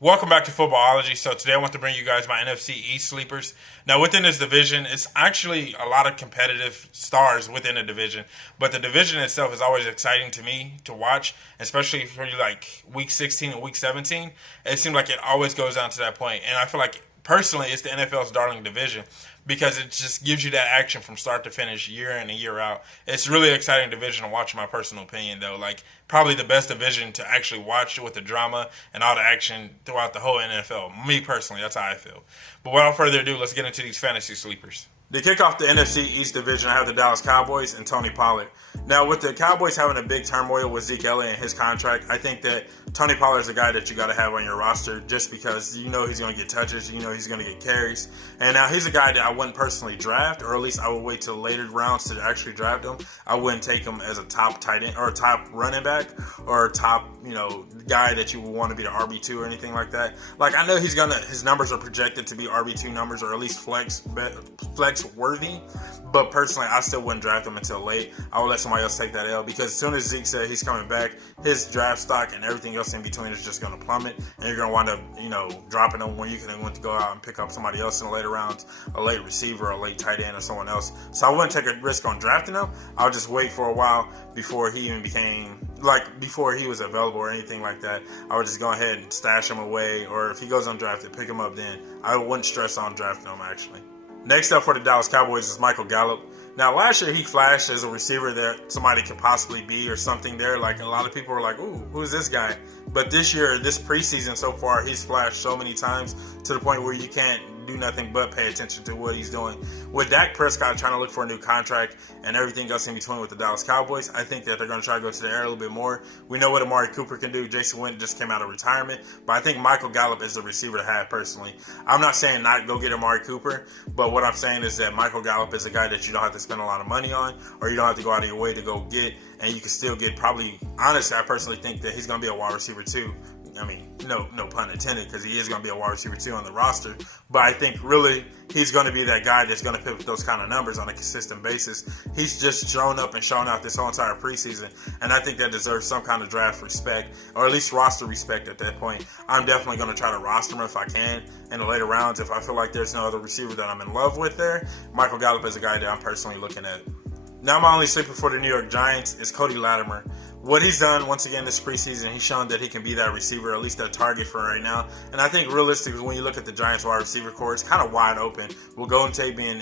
Welcome back to Footballology. So today I want to bring you guys my NFC East sleepers. Now within this division, it's actually a lot of competitive stars within the division, but the division itself is always exciting to me to watch, especially for like week 16 and week 17. It seems like it always goes down to that point, and I feel like personally it's the NFL's darling division because it just gives you that action from start to finish, year in and year out. It's really exciting division to watch, in my personal opinion, though. Like probably the best division to actually watch with the drama and all the action throughout the whole NFL. Me personally, that's how I feel. But without further ado, let's get into these fantasy sleepers. To kick off the NFC East division, I have the Dallas Cowboys and Tony Pollard. Now, with the Cowboys having a big turmoil with Zeke Elliott and his contract, I think that Tony Pollard is a guy that you got to have on your roster just because you know he's going to get touches, you know he's going to get carries. And now he's a guy that I wouldn't personally draft, or at least I would wait till later rounds to actually draft him. I wouldn't take him as a top tight end or a top running back or a top, guy that you would want to be the RB2 or anything like that. Like I know his numbers are projected to be RB2 numbers or at least flex worthy, but personally I still wouldn't draft him until late. I would let somebody else take that L because as soon as Zeke said he's coming back, his draft stock and everything else in between is just going to plummet, and you're going to wind up, dropping him when you can want to go out and pick up somebody else in the later rounds, a late receiver, a late tight end, or someone else. So I wouldn't take a risk on drafting him. I'll just wait for a while before he even before he was available or anything like that. I would just go ahead and stash him away, or if he goes undrafted, pick him up then. I wouldn't stress on drafting him actually. Next up for the Dallas Cowboys is Michael Gallup. Now, last year he flashed as a receiver that somebody could possibly be or something there. Like, a lot of people were like, ooh, who's this guy? But this year, this preseason so far, he's flashed so many times to the point where you can't do nothing but pay attention to what he's doing. With Dak Prescott trying to look for a new contract and everything else in between with the Dallas Cowboys, I think that they're going to try to go to the air a little bit more. We know what Amari Cooper can do. Jason Witten just came out of retirement, but I think Michael Gallup is the receiver to have personally. I'm not saying not go get Amari Cooper, but what I'm saying is that Michael Gallup is a guy that you don't have to spend a lot of money on, or you don't have to go out of your way to go get, and you can still get probably, honestly, I personally think that he's going to be a wide receiver too. I mean, no pun intended, because he is going to be a wide receiver too on the roster. But I think really he's going to be that guy that's going to pick up those kind of numbers on a consistent basis. He's just shown up and shown out this whole entire preseason, and I think that deserves some kind of draft respect, or at least roster respect at that point. I'm definitely going to try to roster him if I can in the later rounds. If I feel like there's no other receiver that I'm in love with there, Michael Gallup is a guy that I'm personally looking at. Now my only sleeper for the New York Giants is Cody Latimer. What he's done, once again, this preseason, he's shown that he can be that receiver, at least that target for right now. And I think realistically, when you look at the Giants wide receiver core, it's kind of wide open. With Golden Tate being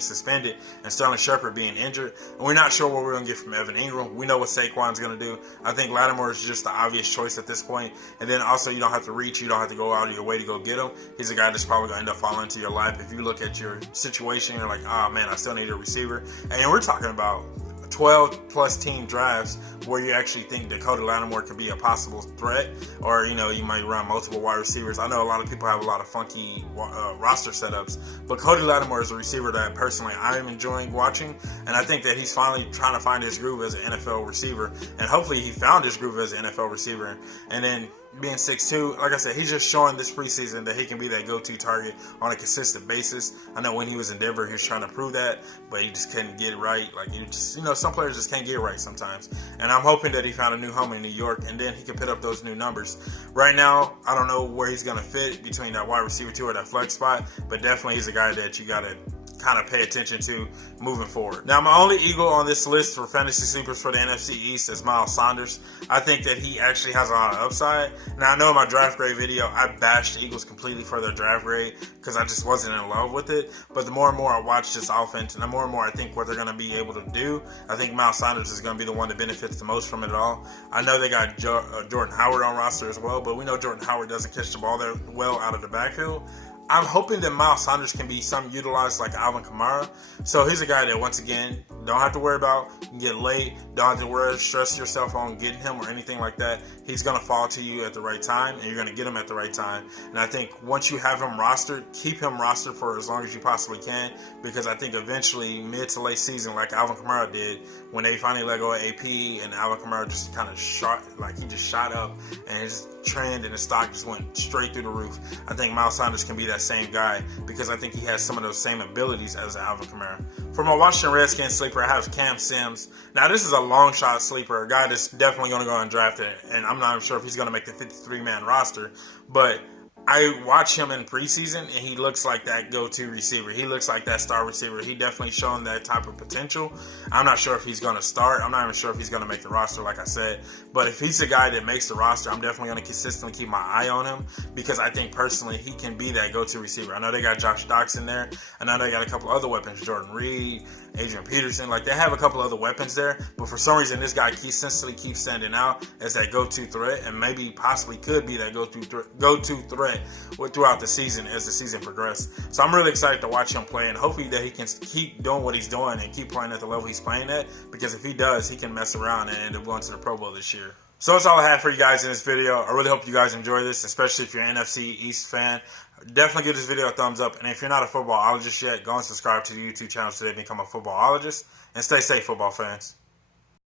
suspended and Sterling Shepard being injured. And we're not sure what we're going to get from Evan Ingram. We know what Saquon's going to do. I think Lattimore is just the obvious choice at this point. And then also, you don't have to reach. You don't have to go out of your way to go get him. He's a guy that's probably going to end up falling into your lap. If you look at your situation, you're like, oh man, I still need a receiver. And we're talking about 12 plus team drafts where you actually think that Cody Latimer could be a possible threat, or you might run multiple wide receivers. I know a lot of people have a lot of funky roster setups, but Cody Latimer is a receiver that personally I am enjoying watching, and I think that he's finally trying to find his groove as an NFL receiver, and hopefully he found his groove as an NFL receiver. And then being 6'2", like I said, he's just showing this preseason that he can be that go-to target on a consistent basis. I know when he was in Denver, he was trying to prove that, but he just couldn't get it right. Like, some players just can't get it right sometimes. And I'm hoping that he found a new home in New York, and then he can put up those new numbers. Right now, I don't know where he's going to fit between that wide receiver 2 or that flex spot, but definitely he's a guy that you got to kind of pay attention to moving forward. Now, my only Eagle on this list for fantasy sleepers for the NFC East is Miles Sanders. I think that he actually has a lot of upside. Now, I know in my draft grade video, I bashed the Eagles completely for their draft grade because I just wasn't in love with it. But the more and more I watch this offense, and the more and more I think what they're going to be able to do, I think Miles Sanders is going to be the one that benefits the most from it all. I know they got Jordan Howard on roster as well, but we know Jordan Howard doesn't catch the ball that well out of the backfield. I'm hoping that Miles Sanders can be some utilized like Alvin Kamara. So he's a guy that, once again, don't have to worry about get late, don't have to stress yourself on getting him or anything like that. He's going to fall to you at the right time, and you're going to get him at the right time. And I think once you have him rostered, keep him rostered for as long as you possibly can, because I think eventually mid to late season, like Alvin Kamara did, when they finally let go of AP and Alvin Kamara just kind of shot up, and his trend and his stock just went straight through the roof. I think Miles Sanders can be that same guy because I think he has some of those same abilities as Alvin Kamara. For For my Washington Redskins sleeper, I have Cam Sims. Now, this is a long shot sleeper, a guy that's definitely going to go undrafted, and I'm not sure if he's going to make the 53-man roster, but I watch him in preseason, and he looks like that go-to receiver. He looks like that star receiver. He definitely shown that type of potential. I'm not sure if he's going to start. I'm not even sure if he's going to make the roster, like I said. But if he's a guy that makes the roster, I'm definitely going to consistently keep my eye on him because I think personally he can be that go-to receiver. I know they got Josh Doctson there. I know they got a couple other weapons, Jordan Reed, Adrian Peterson. Like, they have a couple other weapons there. But for some reason, this guy consistently keeps standing out as that go-to threat and maybe possibly could be that go-to threat throughout the season as the season progressed. So I'm really excited to watch him play, and hopefully that he can keep doing what he's doing and keep playing at the level he's playing at, because if he does, he can mess around and end up going to the Pro Bowl this year. So that's all I have for you guys in this video. I really hope you guys enjoy this, especially if you're an NFC East fan. Definitely give this video a thumbs up, and if you're not a footballologist yet, go and subscribe to the YouTube channel today to become a footballologist, and stay safe, football fans.